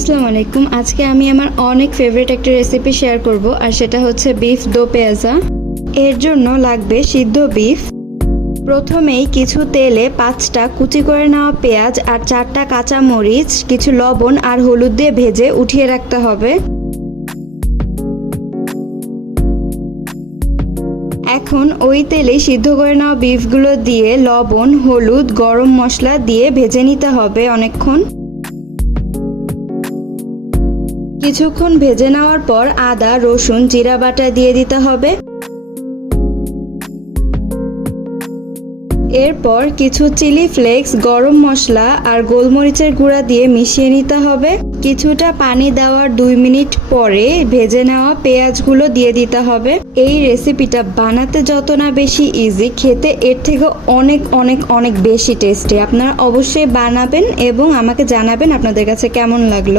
আসসালামু আলাইকুম। আজকে আমি আমার অনেক ফেভারিট একটা রেসিপি শেয়ার করব, আর সেটা হচ্ছে বিফ দো পেঁয়াজা। এর জন্য লাগবে সিদ্ধ বিফ। প্রথমেই কিছু তেলে 5টা কুচি করে নেওয়া পেঁয়াজ আর 4টা কাঁচা মরিচ, কিছু লবণ আর হলুদ দিয়ে ভেজে উঠিয়ে রাখতে হবে। এখন ওই তেলে সিদ্ধ করে নেওয়া বিফগুলো দিয়ে লবণ, হলুদ, গরম মশলা দিয়ে ভেজে নিতে হবে অনেকক্ষণ। কিছুক্ষণ ভেজে নেওয়ার পর আদা, রসুন, জিরা বাটা দিয়ে দিতে হবে। এরপর কিছু চিলি ফ্লেক্স, গরম মশলা আর গোলমরিচের গুঁড়া দিয়ে মিশিয়ে নিতে হবে। কিছুটা পানি দেওয়ার 2 মিনিট পরে ভেজে নেওয়া পেঁয়াজগুলো দিয়ে দিতে হবে। এই রেসিপিটা বানাতে যত না বেশি ইজি, খেতে এর থেকে অনেক অনেক অনেক বেশি টেস্টি। আপনারা অবশ্যই বানাবেন এবং আমাকে জানাবেন আপনাদের কাছে কেমন লাগলো।